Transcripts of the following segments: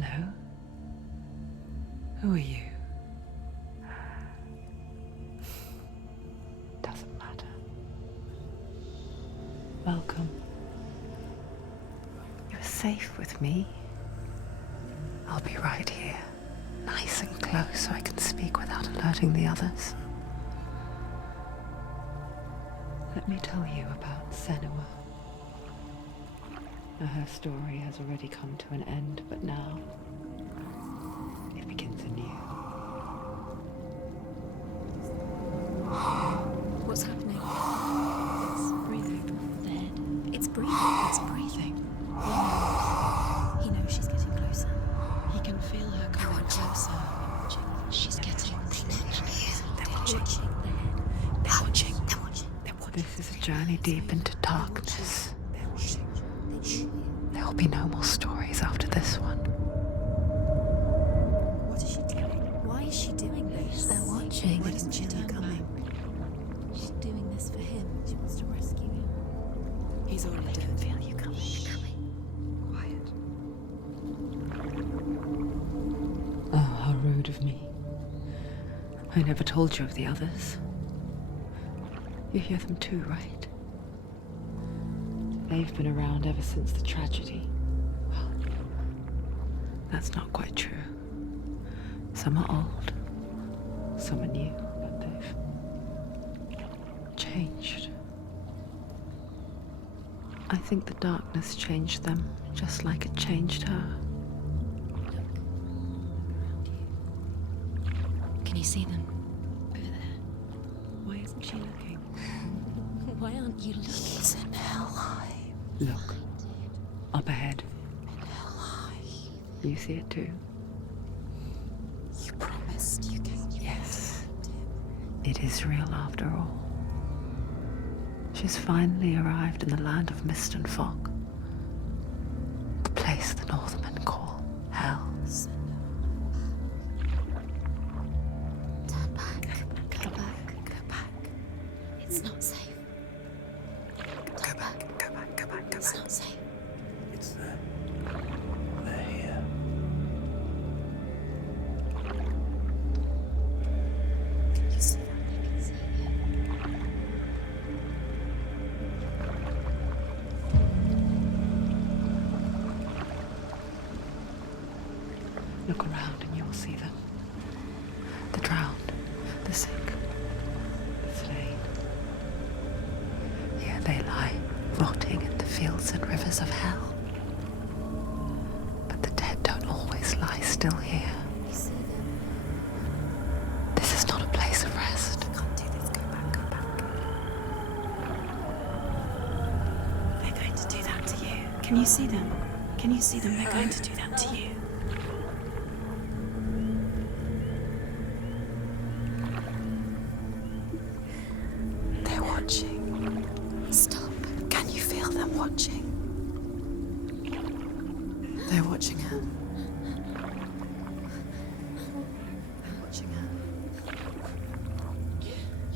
Hello. Who are you? Doesn't matter. Welcome. You're safe with me. I'll be right here, nice and close so I can speak without alerting the others. Let me tell you about Senua. Her story has already come to an end, but now it begins anew. What's happening? It's breathing. Dead. It's breathing. It's breathing. He knows she's getting closer. He can feel her coming closer. She's getting closer. They're watching. They're watching. They're watching. This is a journey deep into darkness. There will be no more stories after this one. What is she doing? Why is she doing this? They're watching. Why doesn't she turn coming? She's doing this for him. She wants to rescue him. He's already dead. I can feel you coming. Quiet. Oh, how rude of me. I never told you of the others. You hear them too, right? They've been around ever since the tragedy. Well, that's not quite true. Some are old, some are new, but they've changed. I think the darkness changed them, just like it changed her. Can you see them? Over there. Why isn't she looking? Why aren't you looking? He's in Hellblade. Look, up ahead. In Hellblade. You see it too? You promised you came. Yes. It is real after all. She's finally arrived in the land of mist and fog. The place the Northmen call Hell. Turn back. Go back. Go back. It's not safe. Go back. Go back. Go back. Go It's back. not safe. It's there. They're here. Can you see that? I can see it. Look around and you will see them. The drowned, the sick, the slain. Here they lie, rotting in the fields and rivers of hell. But the dead don't always lie still here. You see them? This is not a place of rest. You can't do this. Go back. Go back. They're going to do that to you. Can you see them? Can you see them? They're going to do that to you. They're watching. Stop. Can you feel them watching? They're watching her. They're watching her.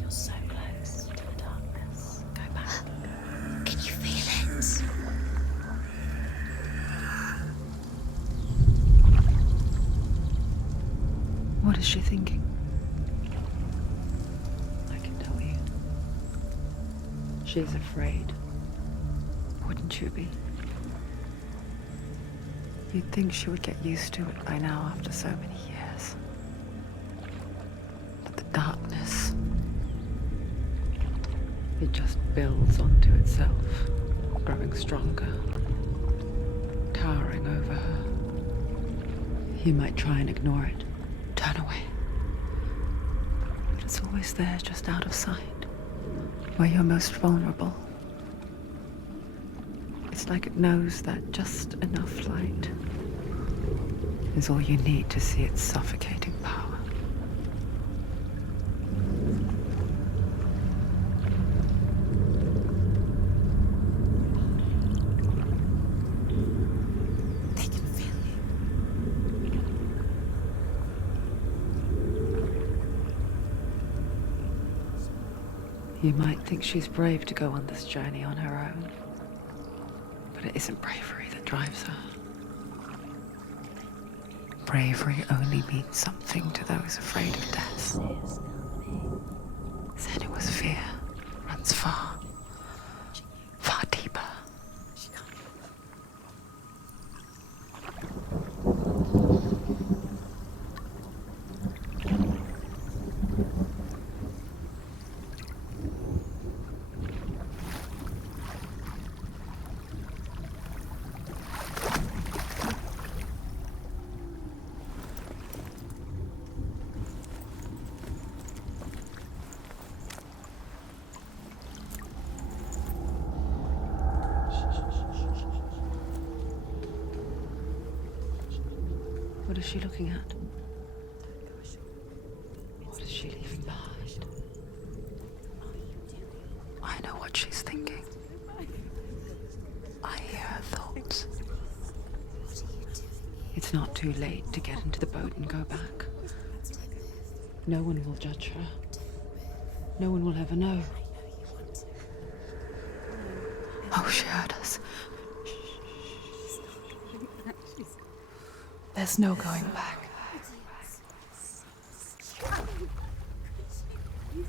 You're so close to the darkness. Go back. Can you feel it? What is she thinking? I can tell you. She's afraid. Wouldn't you be? You'd think she would get used to it by now after so many years. But the darkness, it just builds onto itself, growing stronger, towering over her. You might try and ignore it, turn away. But it's always there, just out of sight, where you're most vulnerable. It's like it knows that just enough light is all you need to see its suffocating power. They can feel you. You might think she's brave to go on this journey on her own, but it isn't bravery that drives her. Bravery only means something to those afraid of death. Senua's fear runs far, far deeper. What is she looking at? What is she leaving behind? I know what she's thinking. I hear her thoughts. It's not too late to get into the boat and go back. No one will judge her. No one will ever know. Oh, she heard us. There's no going back. You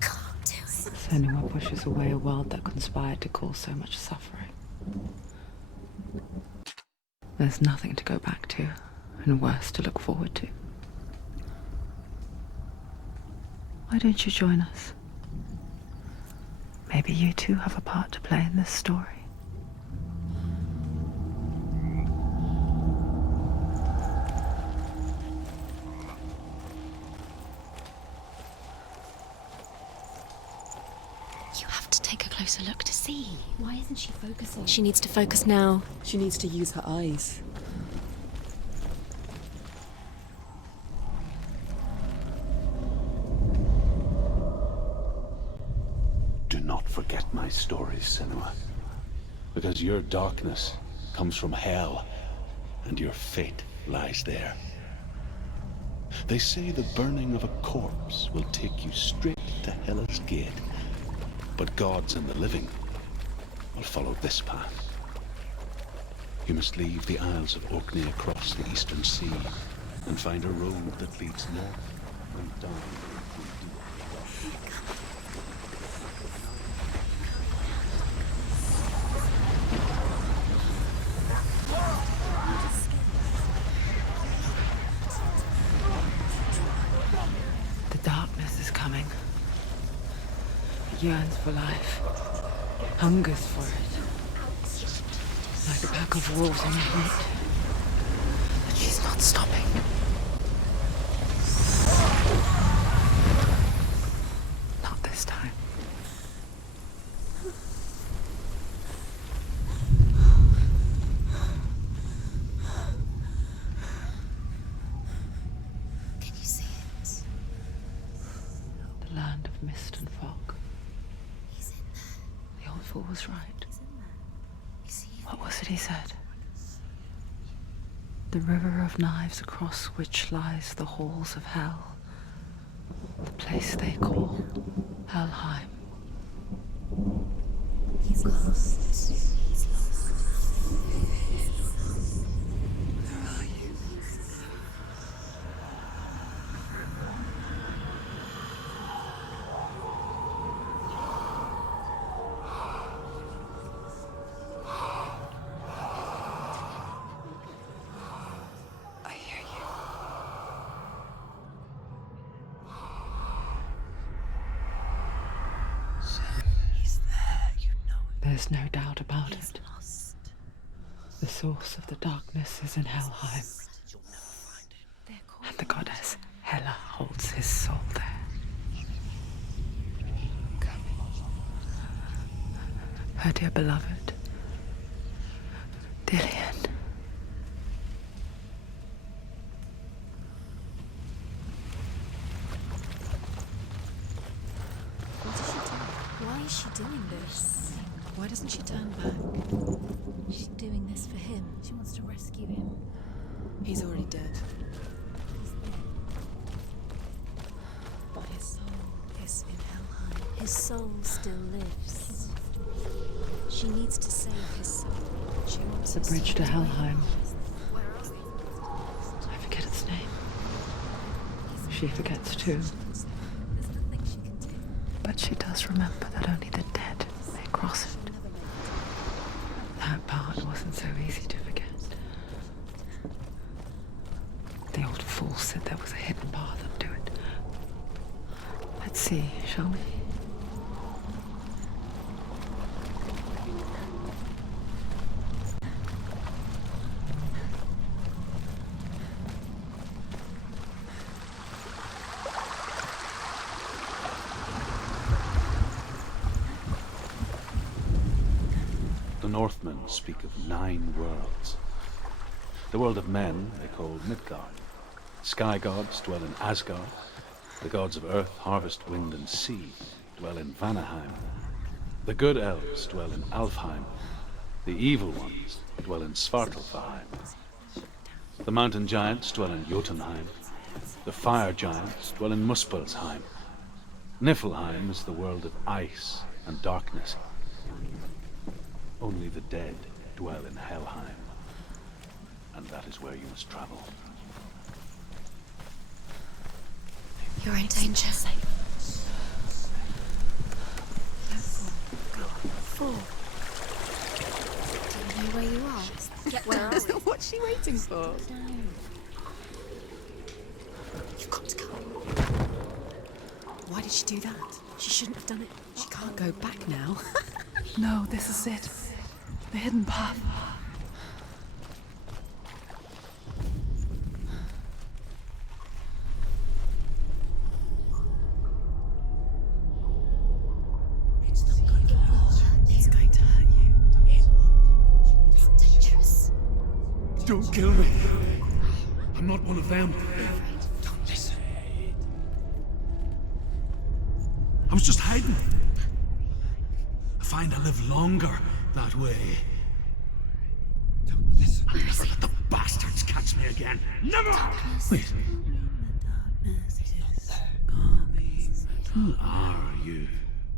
can't do it. Senua pushes away a world that conspired to cause so much suffering. There's nothing to go back to, and worse to look forward to. Why don't you join us? Maybe you too have a part to play in this story. You have to take a closer look to see. Why isn't she focusing? She needs to focus now. She needs to use her eyes. Do not forget my stories, Senua. Because your darkness comes from hell, and your fate lies there. They say the burning of a corpse will take you straight to Hela's gate. But gods and the living will follow this path. You must leave the Isles of Orkney across the eastern sea and find a road that leads north and down. The darkness is coming. It yearns for life, hungers for it, like a pack of wolves on a hunt. But she's not stopping. Not this time. Can you see it? The land of mist and fog. He's in there. The old fool was right. He's in there. You see him? What was it he said? The river of knives across which lies the halls of hell. The place they call Helheim. He's lost. He's lost. Where are you? I hear you. He's there, you know it. There's no doubt about He's it. lost. The source of the darkness is in Helheim, You'll never find him. and the goddess Hela holds his soul there. Her dear beloved, Dillian. What is she doing? Why is she doing this? Why doesn't she turn back? She's doing this for him. She wants to rescue him. He's already dead. But his soul is in Helheim. His soul still lives. She needs to save his soul. She wants The his bridge soul to Helheim. Where are she forgets too. But she does remember that only the dead may cross it. That part wasn't so easy to forget. The old fool said there was a hidden path up to it. Let's see, shall we? The Northmen speak of 9 worlds. The world of men they call Midgard. Sky gods dwell in Asgard. The gods of earth, harvest, wind, and sea dwell in Vanaheim. The good elves dwell in Alfheim. The evil ones dwell in Svartalfheim. The mountain giants dwell in Jotunheim. The fire giants dwell in Muspelheim. Niflheim is the world of ice and darkness. Only the dead dwell in Helheim. And that is where you must travel. You're in danger. 4. Do you know where you are? Get where are we? What's she waiting for? You've got to go. Why did she do that? She shouldn't have done it. She can't go back now. No, this is it. The hidden path. It's going to hurt you. It's dangerous. Don't kill me. I'm not one of them. Don't listen. I was just hiding. I find I live longer that way. Don't listen. I'll never let the bastards catch me again. Never! Wait. Who are you?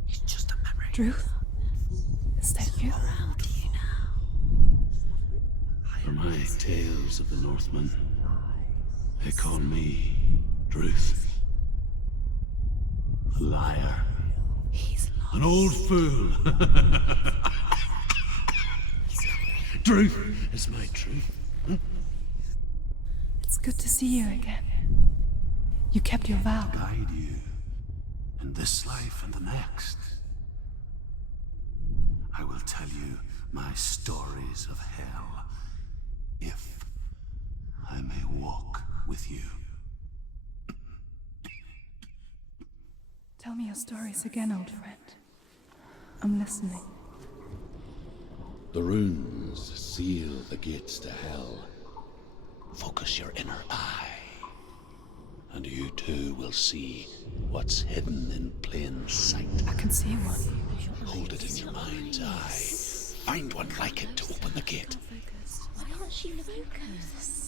It's just a memory. Druth? Is that you? For my tales of the Northmen, they call me Druth. A liar. He's lost. An old fool. Truth is my truth. It's good to see you again. You kept your vow. Guide you in this life and the next. I will tell you my stories of hell, if I may walk with you. Tell me your stories again, old friend. I'm listening. The runes seal the gates to hell. Focus your inner eye, and you too will see what's hidden in plain sight. I can see one. Hold it in your mind's eye. Find one like it to open the gate. Why can't she focus?